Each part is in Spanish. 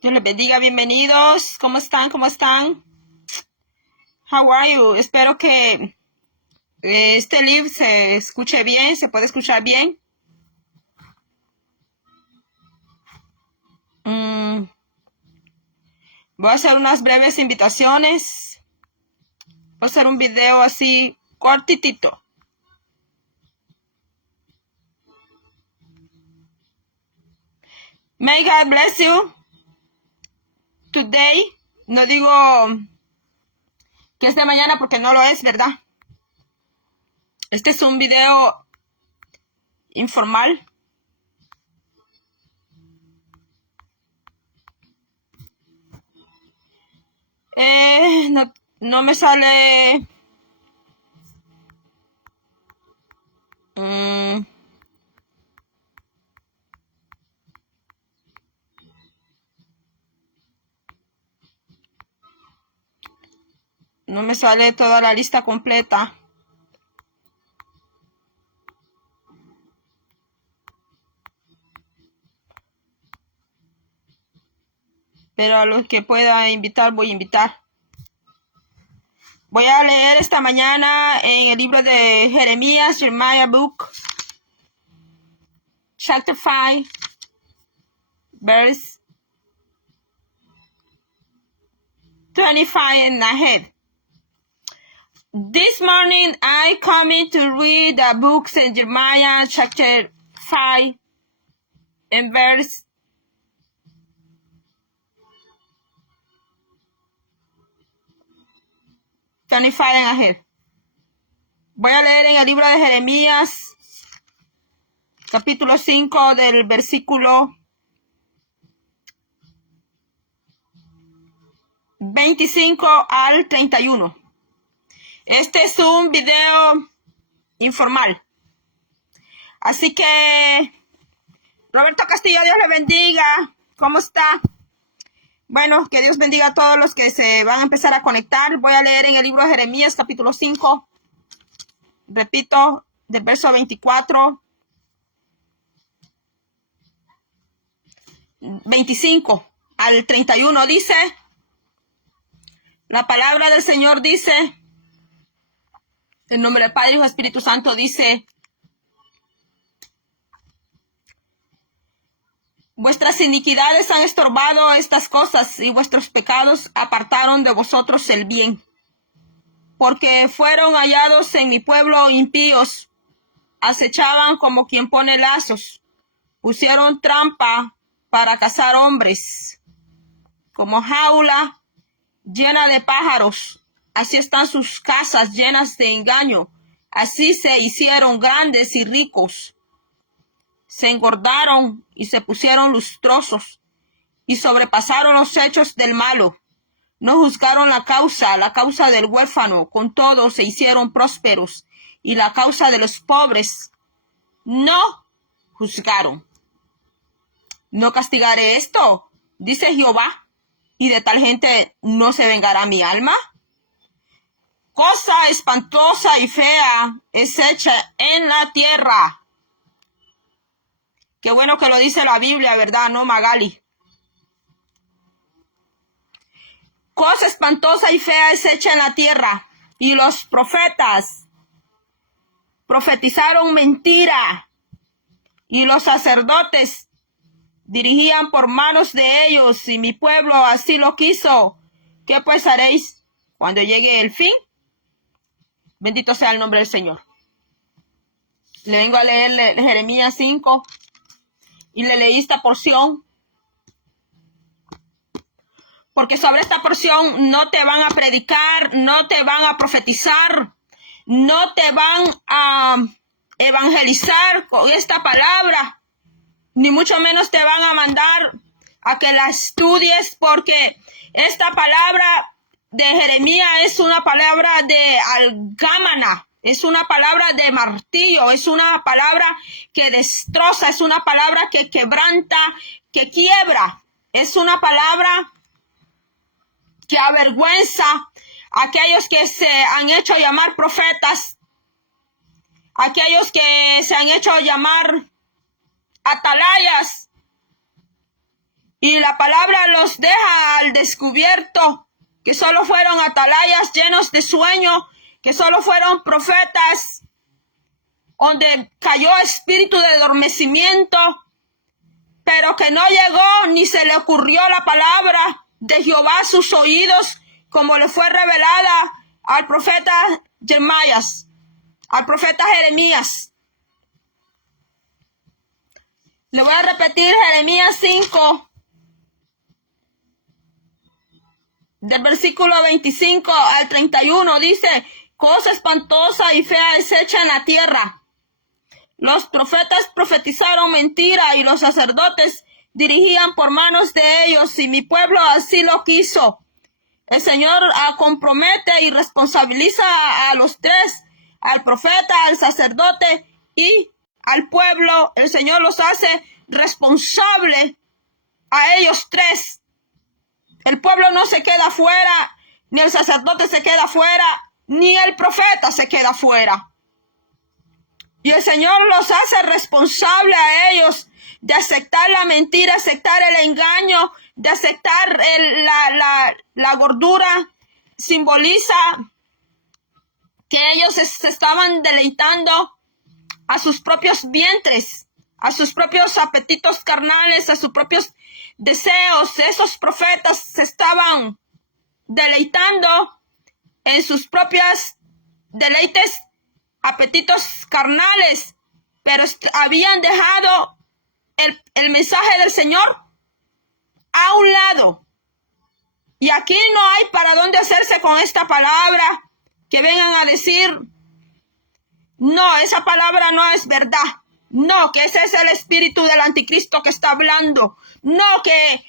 Dios les bendiga, bienvenidos. ¿Cómo están? ¿Cómo están? How are you? Espero que este live se escuche bien, se puede escuchar bien. Voy a hacer unas breves invitaciones. Voy a hacer un video así cortitito. May God bless you. Today, no digo que es de mañana porque no lo es, ¿verdad? Este es un video informal. No me sale... No me sale toda la lista completa. Pero a los que pueda invitar, voy a invitar. Voy a leer esta mañana en el libro de Jeremías, Jeremiah Book, chapter 5, verse 25 and ahead. This morning I come to read the books in Jeremiah chapter 5 and verse 25 and ahead. Voy a leer en el libro de Jeremías, capítulo 5, del versículo 25 al 31. Este es un video informal. Así que, Roberto Castillo, Dios le bendiga. ¿Cómo está? Bueno, que Dios bendiga a todos los que se van a empezar a conectar. Voy a leer en el libro de Jeremías, capítulo 5. Repito, del verso 24. 25 al 31 dice, la palabra del Señor dice, en nombre del Padre, Hijo y Espíritu Santo dice, vuestras iniquidades han estorbado estas cosas y vuestros pecados apartaron de vosotros el bien. Porque fueron hallados en mi pueblo impíos, acechaban como quien pone lazos, pusieron trampa para cazar hombres, como jaula llena de pájaros. Así están sus casas llenas de engaño. Así se hicieron grandes y ricos. Se engordaron y se pusieron lustrosos y sobrepasaron los hechos del malo. No juzgaron la causa del huérfano, con todo se hicieron prósperos, y la causa de los pobres no juzgaron. No castigaré esto, dice Jehová, y de tal gente no se vengará mi alma. Cosa espantosa y fea es hecha en la tierra. Qué bueno que lo dice la Biblia, ¿verdad? No, Magali. Cosa espantosa y fea es hecha en la tierra. Y los profetas profetizaron mentira. Y los sacerdotes dirigían por manos de ellos. Y mi pueblo así lo quiso. ¿Qué pues haréis cuando llegue el fin? Bendito sea el nombre del Señor. Le vengo a leer Jeremías 5. Y le leí esta porción. Porque sobre esta porción no te van a predicar, no te van a profetizar, no te van a evangelizar con esta palabra, ni mucho menos te van a mandar a que la estudies, porque esta palabra de Jeremías es una palabra de algámana, es una palabra de martillo, es una palabra que destroza, es una palabra que quebranta, que quiebra, es una palabra que avergüenza a aquellos que se han hecho llamar profetas, aquellos que se han hecho llamar atalayas, Y la palabra los deja al descubierto, que solo fueron atalayas llenos de sueño, que solo fueron profetas donde cayó espíritu de adormecimiento, pero que no llegó ni se le ocurrió la palabra de Jehová a sus oídos, como le fue revelada al profeta Jeremías, al profeta Jeremías. Le voy a repetir Jeremías 5, del versículo 25 al 31, dice: cosa espantosa y fea es hecha en la tierra. Los profetas profetizaron mentira y los sacerdotes dirigían por manos de ellos, y mi pueblo así lo quiso. El Señor compromete y responsabiliza a los tres, al profeta, al sacerdote y al pueblo. El Señor los hace responsable a ellos tres. El pueblo no se queda fuera, ni el sacerdote se queda fuera, ni el profeta se queda fuera. Y el Señor los hace responsable a ellos de aceptar la mentira, aceptar el engaño, de aceptar la gordura. Simboliza que ellos se estaban deleitando a sus propios vientres, a sus propios apetitos carnales, a sus propios deseos. Esos profetas se estaban deleitando en sus propios deleites, apetitos carnales, pero habían dejado el mensaje del Señor a un lado. Y aquí no hay para dónde hacerse con esta palabra, que vengan a decir: no, esa palabra no es verdad. No, que ese es el espíritu del anticristo que está hablando. No, que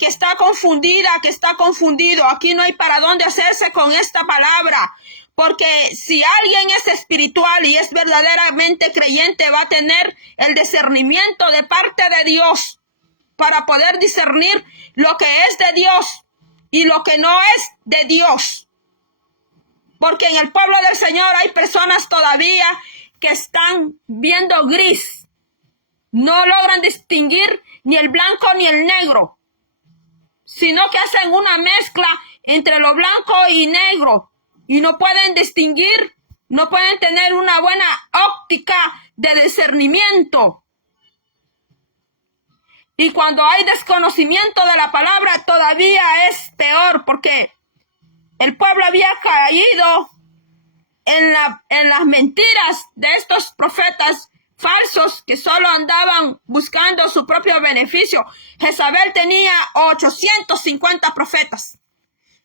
está confundida, que está confundido. Aquí no hay para dónde hacerse con esta palabra. Porque si alguien es espiritual y es verdaderamente creyente, va a tener el discernimiento de parte de Dios para poder discernir lo que es de Dios y lo que no es de Dios. Porque en el pueblo del Señor hay personas todavía que están viendo gris. No logran distinguir ni el blanco ni el negro, sino que hacen una mezcla entre lo blanco y negro. Y no pueden distinguir, no pueden tener una buena óptica de discernimiento. Y cuando hay desconocimiento de la palabra, todavía es peor, porque el pueblo había caído en las mentiras de estos profetas falsos que solo andaban buscando su propio beneficio. Jezabel tenía 850 profetas.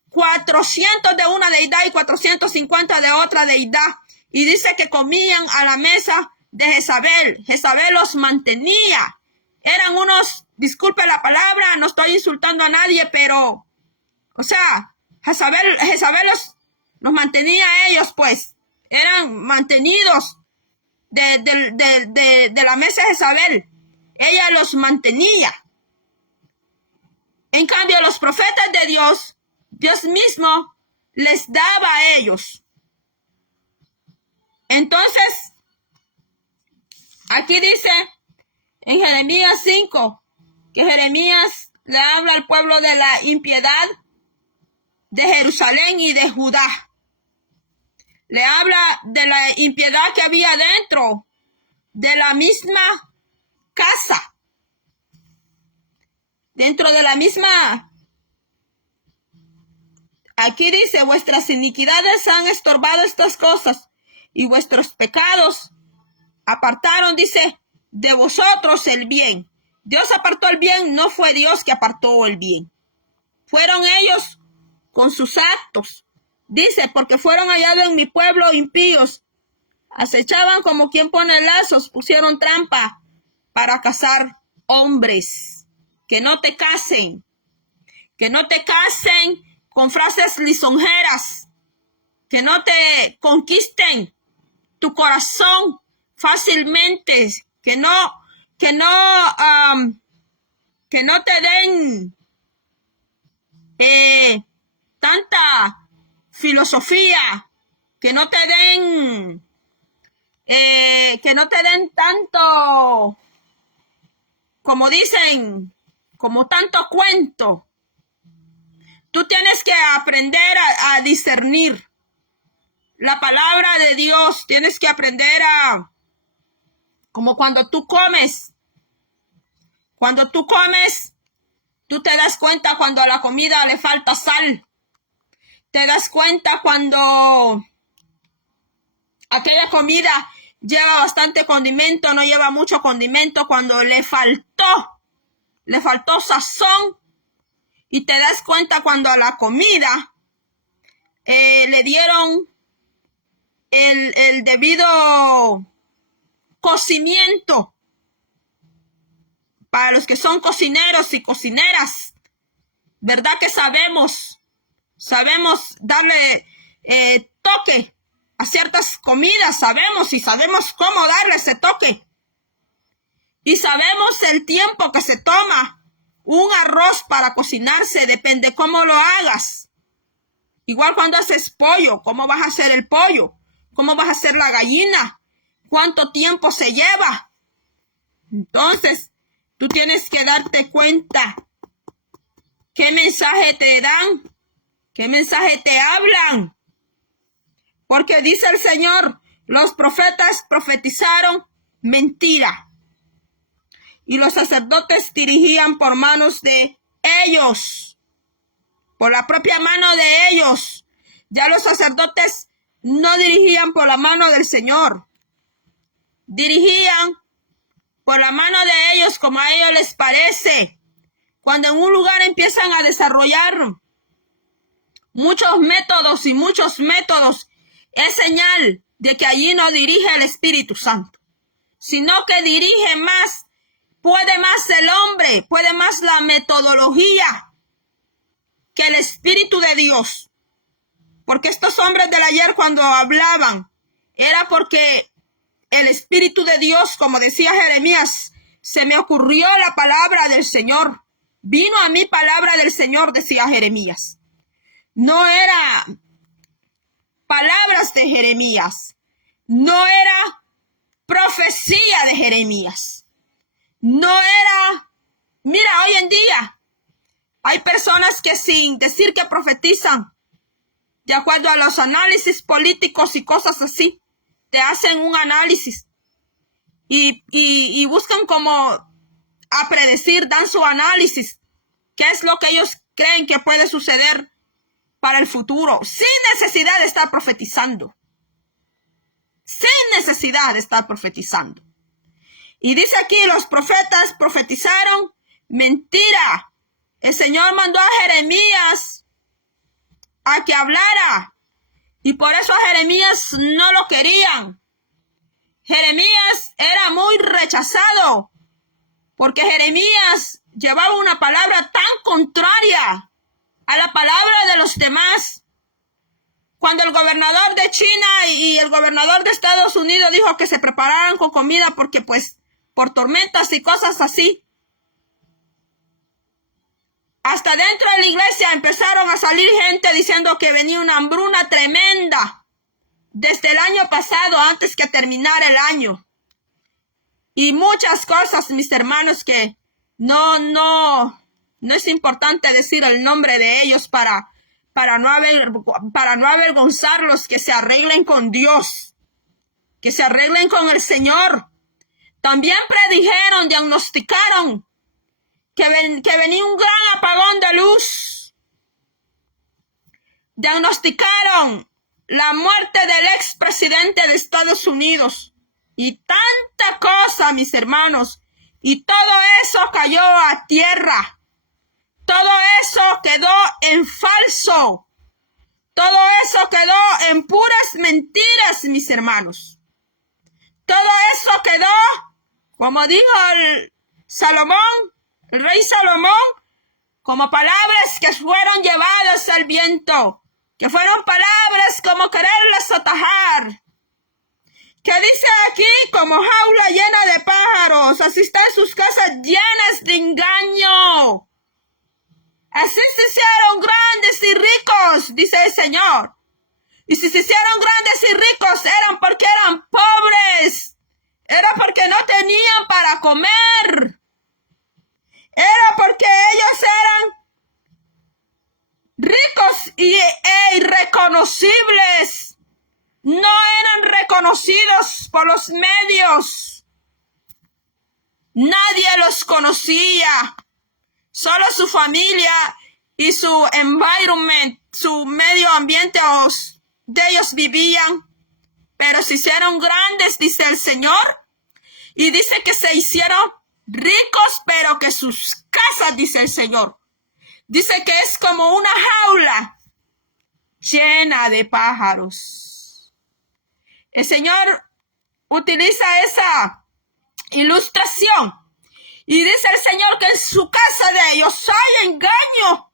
400 de una deidad y 450 de otra deidad. Y dice que comían a la mesa de Jezabel. Jezabel los mantenía. Eran unos, disculpe la palabra, no estoy insultando a nadie, pero, o sea, Jezabel los mantenía a ellos, pues. Eran mantenidos de la mesa de Jezabel. Ella los mantenía. En cambio, los profetas de Dios mismo les daba a ellos. Entonces, aquí dice en Jeremías 5 que Jeremías le habla al pueblo de la impiedad de Jerusalén y de Judá. Le habla de la impiedad que había dentro de la misma casa, dentro de la misma. Aquí dice: vuestras iniquidades han estorbado estas cosas, y vuestros pecados apartaron, dice, de vosotros el bien. Dios apartó el bien, no fue Dios que apartó el bien. Fueron ellos con sus actos. Dice: porque fueron hallados en mi pueblo impíos. Acechaban como quien pone lazos, pusieron trampa para cazar hombres. Que no te casen. Que no te casen con frases lisonjeras, que no te conquisten tu corazón fácilmente, que no te den tanta filosofía, que no te den tanto, como dicen, como tanto cuento. Tú tienes que aprender a discernir la palabra de Dios. Tienes que aprender como cuando tú comes. Cuando tú comes, tú te das cuenta cuando a la comida le falta sal. Te das cuenta cuando aquella comida lleva bastante condimento, no lleva mucho condimento, cuando le faltó sazón. Y te das cuenta cuando a la comida le dieron el debido cocimiento. Para los que son cocineros y cocineras, ¿verdad que sabemos darle toque a ciertas comidas? Sabemos cómo darle ese toque. Y sabemos el tiempo que se toma un arroz para cocinarse, depende cómo lo hagas. Igual cuando haces pollo, ¿cómo vas a hacer el pollo? ¿Cómo vas a hacer la gallina? ¿Cuánto tiempo se lleva? Entonces, tú tienes que darte cuenta qué mensaje te dan, qué mensaje te hablan. Porque dice el Señor, los profetas profetizaron mentira. Y los sacerdotes dirigían por manos de ellos, por la propia mano de ellos. Ya los sacerdotes no dirigían por la mano del Señor. Dirigían por la mano de ellos como a ellos les parece. Cuando en un lugar empiezan a desarrollar muchos métodos, es señal de que allí no dirige el Espíritu Santo, sino que dirige más, puede más el hombre, puede más la metodología que el Espíritu de Dios. Porque estos hombres del ayer cuando hablaban, era porque el Espíritu de Dios, como decía Jeremías, se me ocurrió la palabra del Señor. Vino a mí palabra del Señor, decía Jeremías. No era palabras de Jeremías. No era profecía de Jeremías. No era... Mira, hoy en día hay personas que sin decir que profetizan, de acuerdo a los análisis políticos y cosas así, te hacen un análisis y buscan como a predecir, dan su análisis, qué es lo que ellos creen que puede suceder para el futuro, sin necesidad de estar profetizando. Sin necesidad de estar profetizando. Y dice aquí, los profetas profetizaron mentira. El Señor mandó a Jeremías a que hablara. Y por eso a Jeremías no lo querían. Jeremías era muy rechazado, porque Jeremías llevaba una palabra tan contraria a la palabra de los demás. Cuando el gobernador de China y el gobernador de Estados Unidos dijo que se prepararan con comida porque pues por tormentas y cosas así, hasta dentro de la iglesia empezaron a salir gente diciendo que venía una hambruna tremenda desde el año pasado, antes que terminara el año. Y muchas cosas, mis hermanos, que no es importante decir el nombre de ellos para no avergonzarlos, que se arreglen con Dios, que se arreglen con el Señor. También predijeron, diagnosticaron que venía un gran apagón de luz. Diagnosticaron la muerte del expresidente de Estados Unidos. Y tanta cosa, mis hermanos. Y todo eso cayó a tierra. Todo eso quedó en falso. Todo eso quedó en puras mentiras, mis hermanos. Todo eso quedó, como dijo el rey Salomón, como palabras que fueron llevadas al viento, que fueron palabras como quererlas atajar. Que dice aquí, como jaula llena de pájaros, así están sus casas llenas de engaño. Así se hicieron grandes y ricos, dice el Señor. Y si se hicieron grandes y ricos, eran porque eran pobres. Era porque no tenían para comer. Era porque reconocibles, no eran reconocidos por los medios. Nadie los conocía, solo su familia y su environment, su medio ambiente de ellos vivían, pero se hicieron grandes, dice el Señor, y dice que se hicieron ricos, pero que sus casas, dice el Señor, dice que es como una jaula llena de pájaros. El Señor utiliza esa ilustración y dice el Señor que en su casa de ellos hay engaño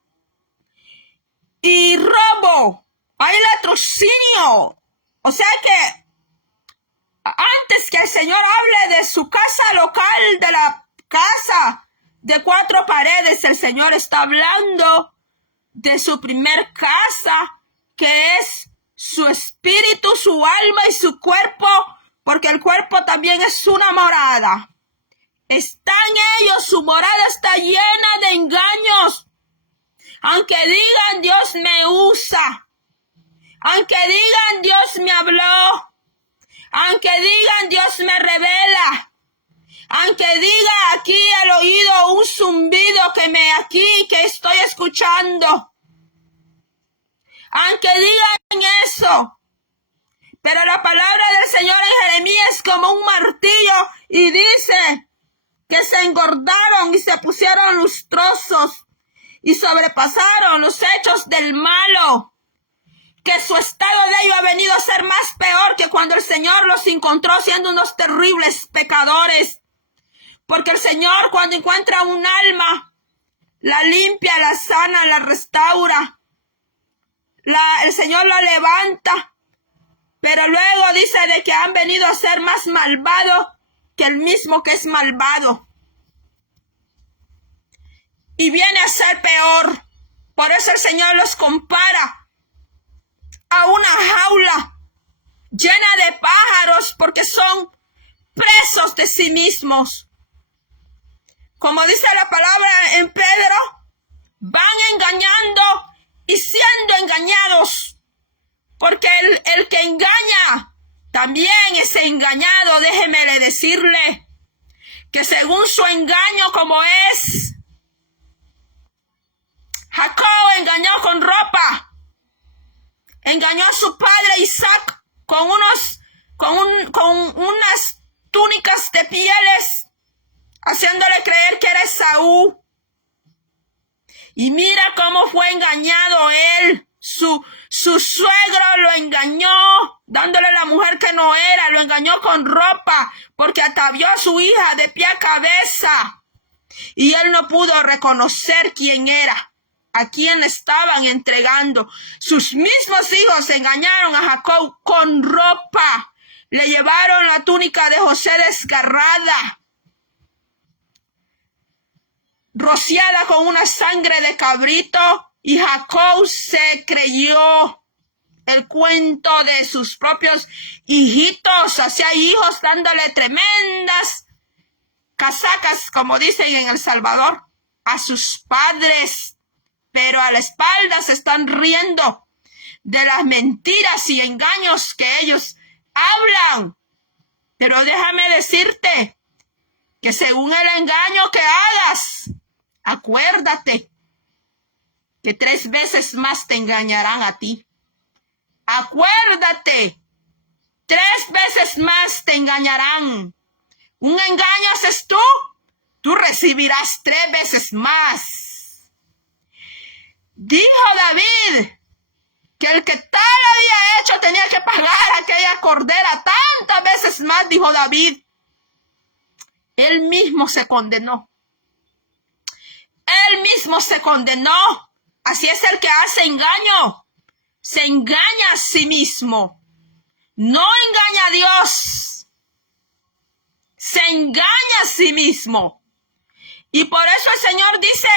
y robo, hay latrocinio. O sea que antes que el Señor hable de su casa local, de la casa de 4 paredes, el Señor está hablando de su primer casa, que es su espíritu, su alma y su cuerpo, porque el cuerpo también es una morada. Está en ellos, su morada está llena de engaños. Aunque digan Dios me usa, aunque digan Dios me habló, aunque digan Dios me revela, aunque diga aquí al oído un zumbido que estoy escuchando, aunque digan eso, pero la palabra del Señor en Jeremías es como un martillo y dice que se engordaron y se pusieron lustrosos y sobrepasaron los hechos del malo, que su estado de ellos ha venido a ser más peor que cuando el Señor los encontró siendo unos terribles pecadores. Porque el Señor, cuando encuentra un alma, la limpia, la sana, la restaura. El Señor la levanta, pero luego dice de que han venido a ser más malvados que el mismo que es malvado. Y viene a ser peor. Por eso el Señor los compara a una jaula llena de pájaros, porque son presos de sí mismos. Como dice la palabra en Pedro, van engañando y siendo engañados, porque el que engaña también es engañado. Déjeme decirle que según su engaño, como es, Jacob engañó con ropa, engañó a su padre Isaac con unas túnicas de pieles, haciéndole creer que era Esaú. Y mira cómo fue engañado él. Su suegro lo engañó, dándole la mujer que no era, lo engañó con ropa, porque atavió a su hija de pie a cabeza. Y él no pudo reconocer quién era, a quién le estaban entregando. Sus mismos hijos engañaron a Jacob con ropa. Le llevaron la túnica de José desgarrada, rociada con una sangre de cabrito, y Jacob se creyó el cuento de sus propios hijitos. Hacía hijos dándole tremendas casacas, como dicen en El Salvador, a sus padres, pero a la espalda se están riendo de las mentiras y engaños que ellos hablan. Pero déjame decirte que según el engaño que hagas, acuérdate que 3 veces más te engañarán a ti. Acuérdate, 3 veces más te engañarán. Un engaño haces tú recibirás 3 veces más. Dijo David que el que tal había hecho tenía que pagar aquella cordera tantas veces más, dijo David. Él mismo se condenó. Él mismo se condenó. Así es el que hace engaño. Se engaña a sí mismo. No engaña a Dios. Se engaña a sí mismo. Y por eso el Señor dice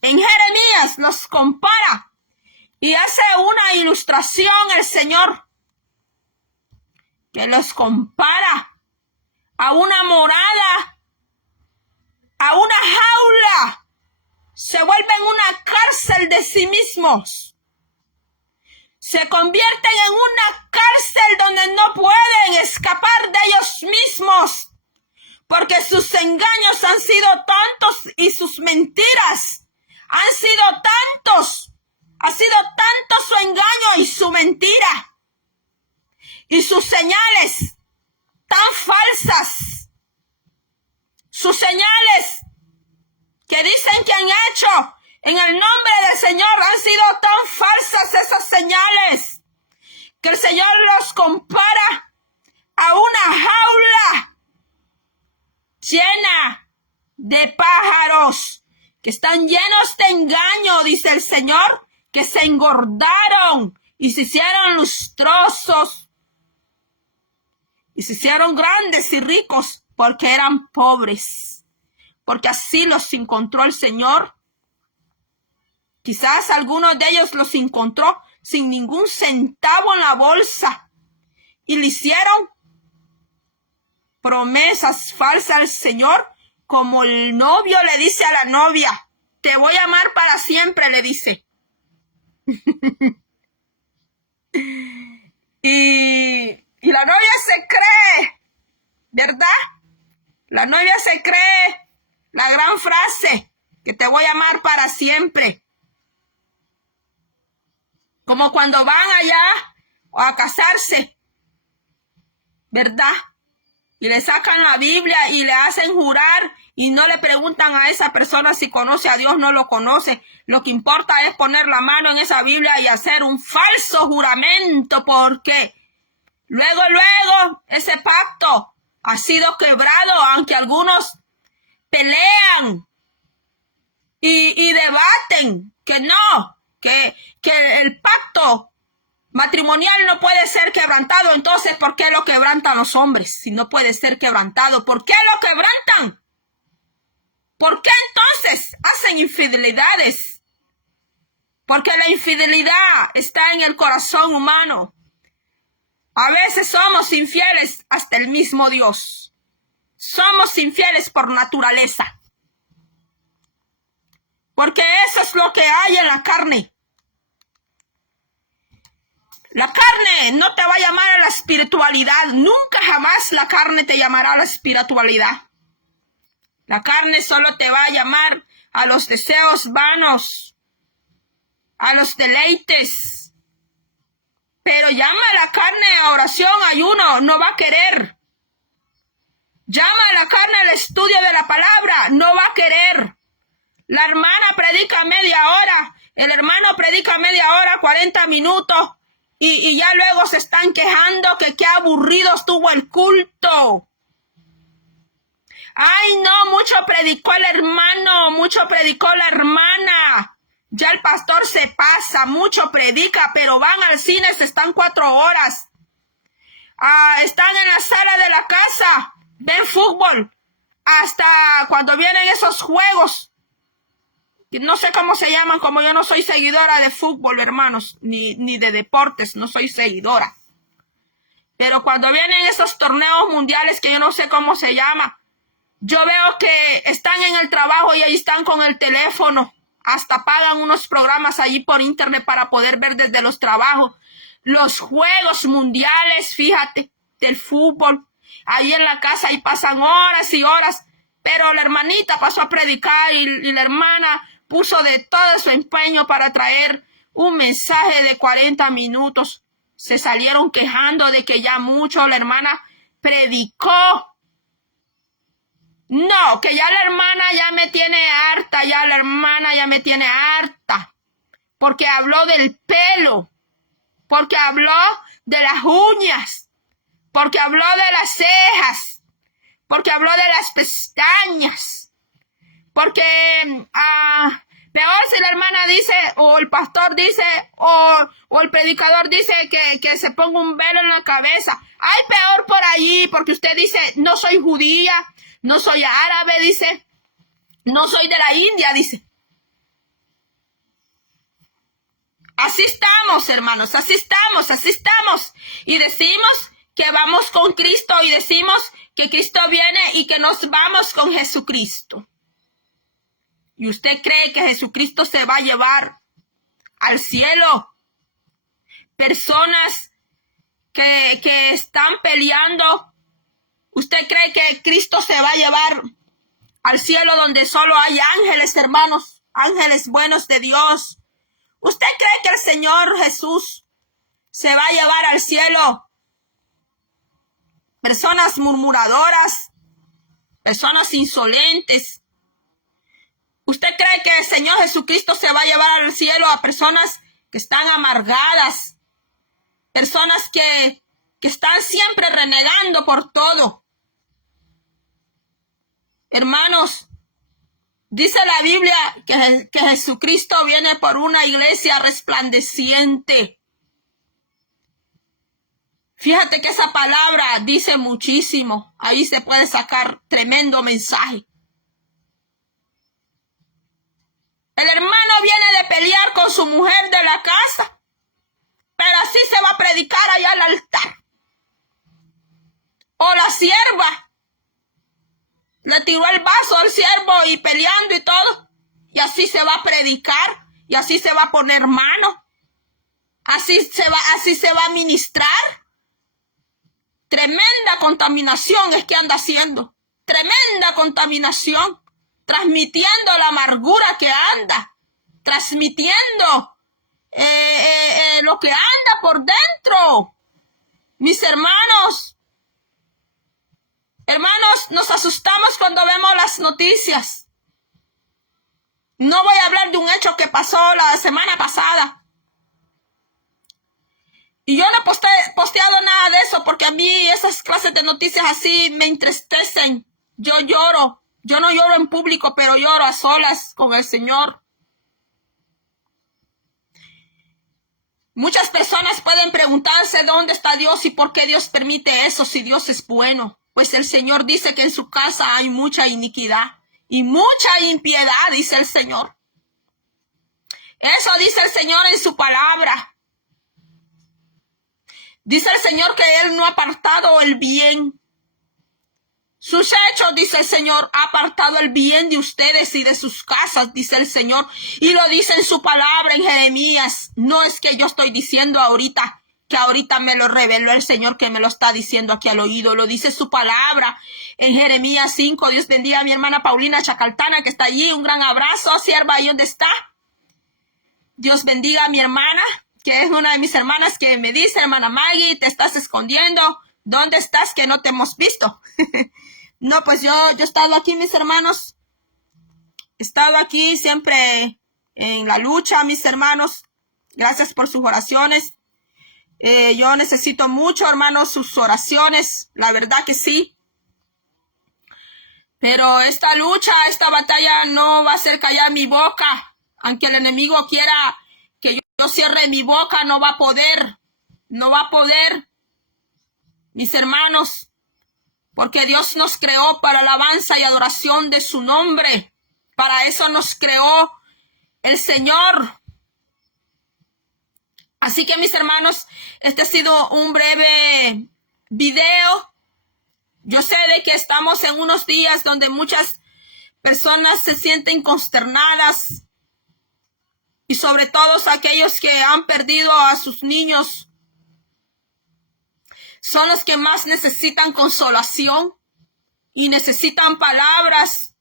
en Jeremías, los compara y hace una ilustración el Señor que los compara a una morada, a una jaula. Se vuelven una cárcel de sí mismos. se convierten en una cárcel donde no pueden escapar de ellos mismos, porque sus engaños han sido tantos y sus mentiras han sido tantos. Ha sido tanto su engaño y su mentira y sus señales tan falsas. Sus señales que dicen que han hecho en el nombre del Señor han sido tan falsas esas señales que el Señor los compara a una jaula llena de pájaros que están llenos de engaño, dice el Señor, que se engordaron y se hicieron lustrosos y se hicieron grandes y ricos porque eran pobres, porque así los encontró el Señor. Quizás algunos de ellos los encontró sin ningún centavo en la bolsa y le hicieron promesas falsas al Señor, como el novio le dice a la novia: te voy a amar para siempre, le dice. y la novia se cree, ¿verdad? La novia se cree la gran frase, que te voy a amar para siempre. Como cuando van allá a casarse, ¿verdad? Y le sacan la Biblia y le hacen jurar y no le preguntan a esa persona si conoce a Dios, no lo conoce. Lo que importa es poner la mano en esa Biblia y hacer un falso juramento, porque luego ese pacto ha sido quebrado, aunque algunos pelean y debaten que no, que el pacto matrimonial no puede ser quebrantado. Entonces, ¿por qué lo quebrantan los hombres si no puede ser quebrantado? ¿Por qué lo quebrantan? ¿Por qué entonces hacen infidelidades? Porque la infidelidad está en el corazón humano. A veces somos infieles hasta el mismo Dios. Somos infieles por naturaleza. Porque eso es lo que hay en la carne. La carne no te va a llamar a la espiritualidad. Nunca jamás la carne te llamará a la espiritualidad. La carne solo te va a llamar a los deseos vanos, a los deleites. Pero llama a la carne a oración, ayuno, no va a querer. Llama a la carne al estudio de la palabra, no va a querer. La hermana predica media hora, el hermano predica media hora, 40 minutos. Y ya luego se están quejando que qué aburrido estuvo el culto. Ay, no, mucho predicó el hermano, mucho predicó la hermana. Ya el pastor se pasa, mucho predica, pero van al cine, se están 4 horas. Están en la sala de la casa, ven fútbol, hasta cuando vienen esos juegos. No sé cómo se llaman, como yo no soy seguidora de fútbol, hermanos, ni de deportes, no soy seguidora. Pero cuando vienen esos torneos mundiales que yo no sé cómo se llama, yo veo que están en el trabajo y ahí están con el teléfono. Hasta pagan unos programas allí por internet para poder ver desde los trabajos los juegos mundiales, fíjate, del fútbol. Ahí en la casa ahí pasan horas y horas, pero la hermanita pasó a predicar y la hermana puso de todo su empeño para traer un mensaje de 40 minutos. Se salieron quejando de que ya mucho la hermana predicó. No, que ya la hermana ya me tiene harta, ya la hermana ya me tiene harta. Porque habló del pelo, porque habló de las uñas, porque habló de las cejas, porque habló de las pestañas. Porque peor si la hermana dice, o el pastor dice, o el predicador dice que se ponga un velo en la cabeza. Hay peor por allí, porque usted dice, no soy judía, no soy árabe, dice, no soy de la India, dice. Así estamos, hermanos, así estamos. Y decimos que vamos con Cristo y decimos que Cristo viene y que nos vamos con Jesucristo. ¿Y usted cree que Jesucristo se va a llevar al cielo? personas que están peleando. ¿Usted cree que Cristo se va a llevar al cielo donde solo hay ángeles, hermanos? Ángeles buenos de Dios. ¿Usted cree que el Señor Jesús se va a llevar al cielo personas murmuradoras, personas insolentes? ¿Usted cree que el Señor Jesucristo se va a llevar al cielo a personas que están amargadas, personas que están siempre renegando por todo? Hermanos, dice la Biblia que Jesucristo viene por una iglesia resplandeciente. Fíjate que esa palabra dice muchísimo. Ahí se puede sacar tremendo mensaje. El hermano viene de pelear con su mujer de la casa, pero así se va a predicar allá al altar. O la sierva le tiró el vaso al siervo y peleando y todo, y así se va a predicar, y así se va a poner mano, así se va a ministrar. Tremenda contaminación es que anda haciendo, tremenda contaminación, transmitiendo la amargura que anda, transmitiendo lo que anda por dentro. Mis hermanos, nos asustamos cuando vemos las noticias. No voy a hablar de un hecho que pasó la semana pasada. Y yo no he posteado nada de eso porque a mí esas clases de noticias así me entristecen. Yo lloro. Yo no lloro en público, pero lloro a solas con el Señor. Muchas personas pueden preguntarse dónde está Dios y por qué Dios permite eso si Dios es bueno. Pues el Señor dice que en su casa hay mucha iniquidad y mucha impiedad, dice el Señor. Eso dice el Señor en su palabra. Dice el Señor que Él no ha apartado el bien. Sus hechos, dice el Señor, ha apartado el bien de ustedes y de sus casas, dice el Señor. Y lo dice en su palabra en Jeremías. No es que yo estoy diciendo ahorita, que ahorita me lo reveló el Señor, que me lo está diciendo aquí al oído. Lo dice su palabra en Jeremías 5. Dios bendiga a mi hermana Paulina Chacaltana, que está allí. Un gran abrazo, sierva, ahí donde está. Dios bendiga a mi hermana, que es una de mis hermanas, que me dice, hermana Maggie, te estás escondiendo. ¿Dónde estás que no te hemos visto? No, pues yo he estado aquí, mis hermanos. He estado aquí siempre en la lucha, mis hermanos. Gracias por sus oraciones. Yo necesito mucho, hermanos, sus oraciones. La verdad que sí. Pero esta lucha, esta batalla no va a hacer callar mi boca. Aunque el enemigo quiera que yo cierre mi boca, no va a poder. No va a poder. Mis hermanos, porque Dios nos creó para alabanza y adoración de su nombre. Para eso nos creó el Señor. Así que, mis hermanos, este ha sido un breve video. Yo sé de que estamos en unos días donde muchas personas se sienten consternadas. Y sobre todo aquellos que han perdido a sus niños. Son los que más necesitan consolación y necesitan palabras.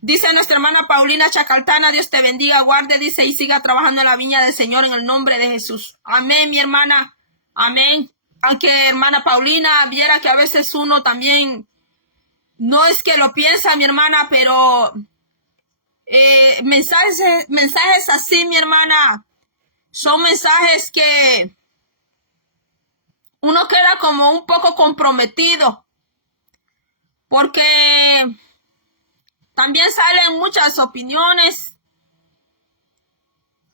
Dice nuestra hermana Paulina Chacaltana, Dios te bendiga, guarde, dice, y siga trabajando en la viña del Señor en el nombre de Jesús. Amén, mi hermana. Amén. Aunque hermana Paulina viera que a veces uno también, no es que lo piensa, mi hermana, pero mensajes así, mi hermana, son mensajes que uno queda como un poco comprometido, porque también salen muchas opiniones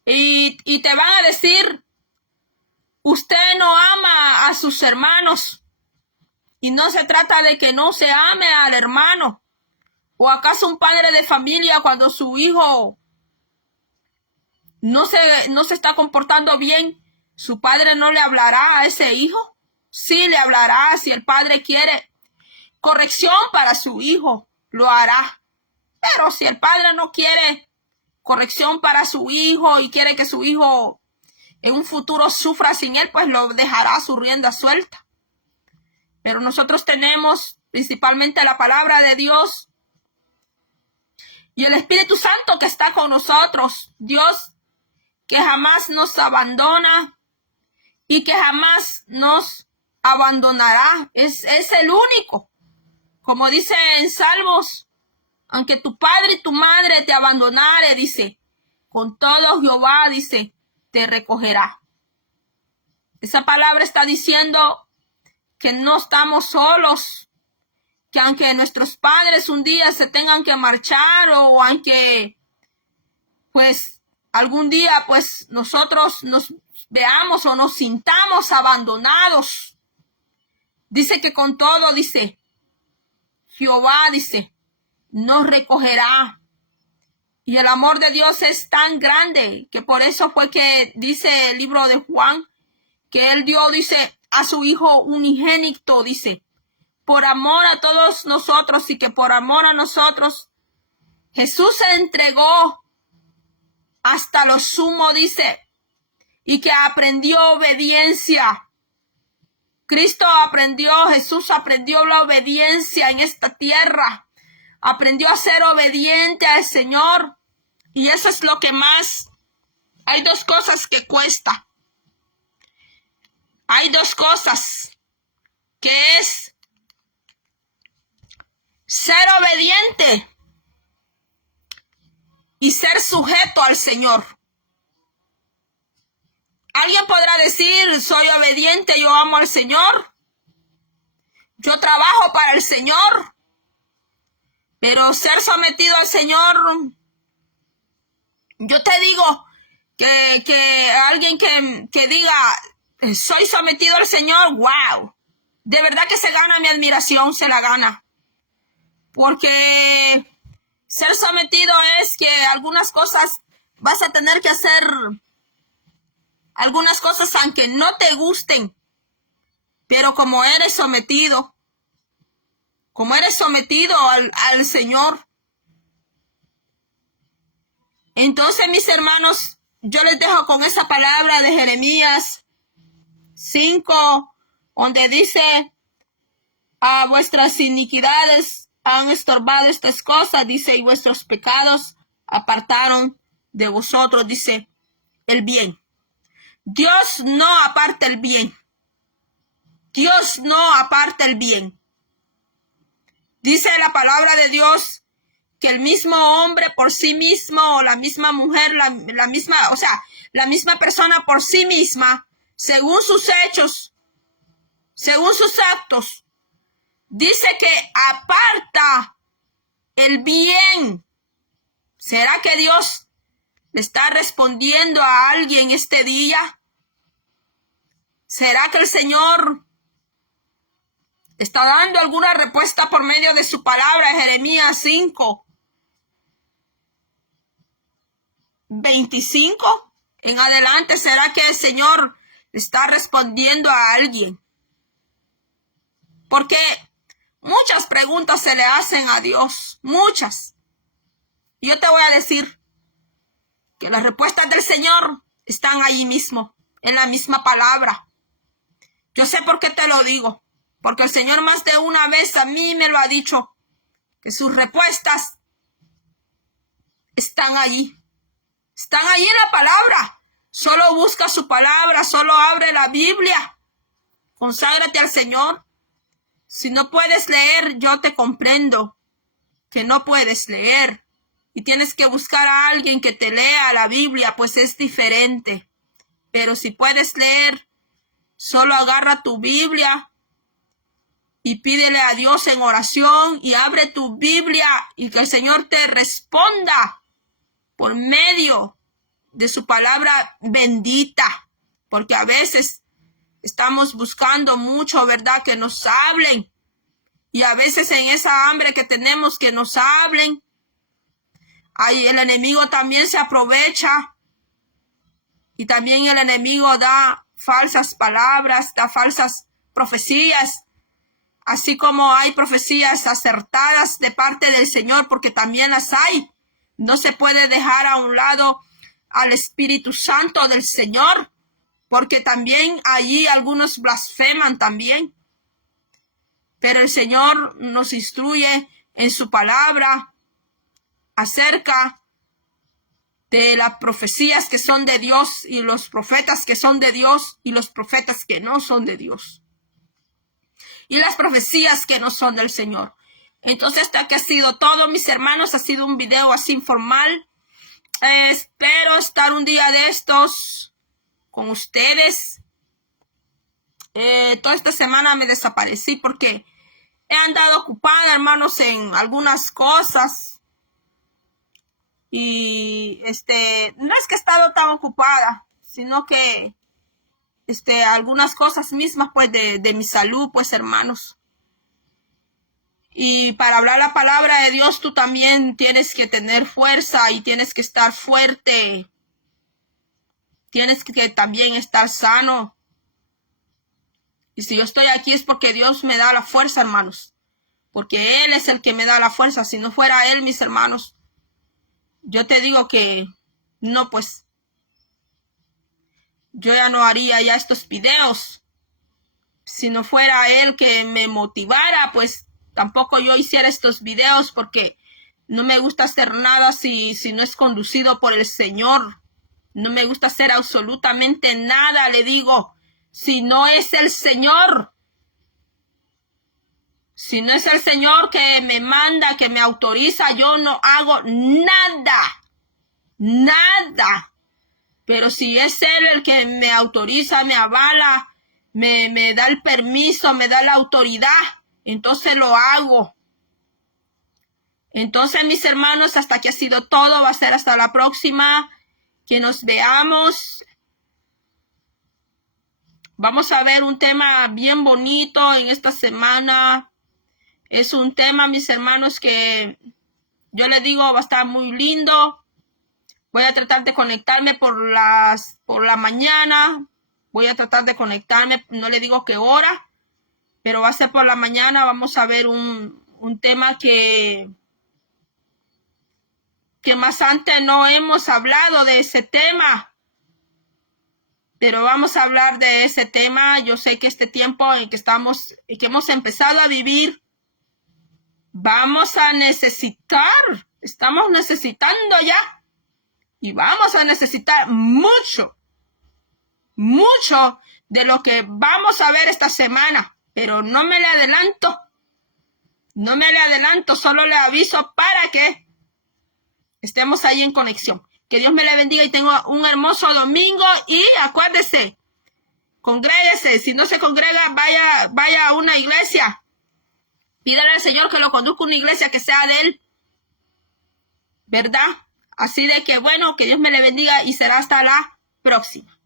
y te van a decir, usted no ama a sus hermanos, y no se trata de que no se ame al hermano. ¿O acaso un padre de familia, cuando su hijo no se está comportando bien, su padre no le hablará a ese hijo? Sí le hablará. Si el padre quiere corrección para su hijo, lo hará. Pero si el padre no quiere corrección para su hijo y quiere que su hijo en un futuro sufra sin Él, pues lo dejará a su rienda suelta. Pero nosotros tenemos principalmente la palabra de Dios y el Espíritu Santo que está con nosotros. Dios que jamás nos abandona y que jamás nos abandonará. Es el único. Como dice en Salmos, aunque tu padre y tu madre te abandonare, dice, con todo Jehová, dice, te recogerá. Esa palabra está diciendo que no estamos solos, que aunque nuestros padres un día se tengan que marchar o aunque pues algún día pues nosotros nos veamos o nos sintamos abandonados, dice que con todo, dice, Jehová, dice, nos recogerá. Y el amor de Dios es tan grande que por eso fue que dice el libro de Juan, que Él dio, dice, a su Hijo unigénito, dice, por amor a todos nosotros y que por amor a nosotros, Jesús se entregó hasta lo sumo, dice, y que aprendió obediencia. Cristo aprendió, Jesús aprendió la obediencia en esta tierra. Aprendió a ser obediente al Señor. Y eso es lo que más. Hay dos cosas que cuesta. Hay dos cosas. Que es ser obediente y ser sujeto al Señor. Alguien podrá decir, soy obediente, yo amo al Señor. Yo trabajo para el Señor. Pero ser sometido al Señor, yo te digo que alguien que diga, soy sometido al Señor, wow. De verdad que se gana mi admiración, se la gana. Porque ser sometido es que algunas cosas vas a tener que hacer, algunas cosas aunque no te gusten, pero como eres sometido al Señor. Entonces, mis hermanos, yo les dejo con esa palabra de Jeremías 5, donde dice, a vuestras iniquidades han estorbado estas cosas, dice, y vuestros pecados apartaron de vosotros, dice, el bien. Dios no aparta el bien. Dios no aparta el bien. Dice la palabra de Dios que el mismo hombre por sí mismo, o la misma mujer, la misma persona por sí misma, según sus hechos, según sus actos, dice que aparta el bien. ¿Será que Dios le está respondiendo a alguien este día? ¿Será que el Señor está dando alguna respuesta por medio de su palabra en Jeremías 5, 25 en adelante? ¿Será que el Señor está respondiendo a alguien? Porque muchas preguntas se le hacen a Dios, muchas. Y yo te voy a decir que las respuestas del Señor están allí mismo, en la misma palabra. Yo sé por qué te lo digo, porque el Señor más de una vez a mí me lo ha dicho, que sus respuestas están allí. Están allí en la palabra. Solo busca su palabra, solo abre la Biblia. Conságrate al Señor. Si no puedes leer, yo te comprendo que no puedes leer y tienes que buscar a alguien que te lea la Biblia, pues es diferente. Pero si puedes leer, solo agarra tu Biblia y pídele a Dios en oración y abre tu Biblia y que el Señor te responda por medio de su palabra bendita. Porque a veces estamos buscando mucho, ¿verdad? Que nos hablen. Y a veces en esa hambre que tenemos que nos hablen, ahí el enemigo también se aprovecha. Y también el enemigo da falsas palabras, da falsas profecías. Así como hay profecías acertadas de parte del Señor, porque también las hay. No se puede dejar a un lado al Espíritu Santo del Señor. porque también allí algunos blasfeman también. Pero el Señor nos instruye en su palabra acerca de las profecías que son de Dios y los profetas que son de Dios y los profetas que no son de Dios. Y las profecías que no son del Señor. Entonces, hasta que ha sido todo, mis hermanos, ha sido un video así informal. Espero estar un día de estos con ustedes. Toda esta semana me desaparecí porque he andado ocupada, hermanos, en algunas cosas. Y no es que he estado tan ocupada, sino que algunas cosas mismas, pues, de mi salud, pues, hermanos. Y para hablar la palabra de Dios, tú también tienes que tener fuerza y tienes que estar fuerte. Tienes que también estar sano. Y si yo estoy aquí es porque Dios me da la fuerza, hermanos. Porque Él es el que me da la fuerza. Si no fuera Él, mis hermanos, yo te digo que no, pues, yo ya no haría ya estos videos. Si no fuera Él que me motivara, pues, tampoco yo hiciera estos videos porque no me gusta hacer nada si no es conducido por el Señor. No me gusta hacer absolutamente nada, le digo, si no es el Señor. Si no es el Señor que me manda, que me autoriza, yo no hago nada. Nada. Pero si es Él el que me autoriza, me avala, me da el permiso, me da la autoridad, entonces lo hago. Entonces, mis hermanos, hasta aquí ha sido todo. Va a ser hasta la próxima. Que nos veamos. Vamos a ver un tema bien bonito en esta semana. Es un tema, mis hermanos, que yo les digo va a estar muy lindo. Voy a tratar de conectarme por la mañana. Voy a tratar de conectarme, no le digo qué hora, pero va a ser por la mañana. Vamos a ver un tema que más antes no hemos hablado de ese tema. Pero vamos a hablar de ese tema. Yo sé que este tiempo en que hemos empezado a vivir, vamos a necesitar, estamos necesitando ya. Y vamos a necesitar mucho de lo que vamos a ver esta semana. Pero no me le adelanto. No me le adelanto, solo le aviso para que estemos ahí en conexión. Que Dios me le bendiga y tenga un hermoso domingo. Y acuérdese, congréguese. Si no se congrega, vaya a una iglesia. Pídale al Señor que lo conduzca a una iglesia que sea de Él. ¿Verdad? Así de que, bueno, que Dios me le bendiga y será hasta la próxima.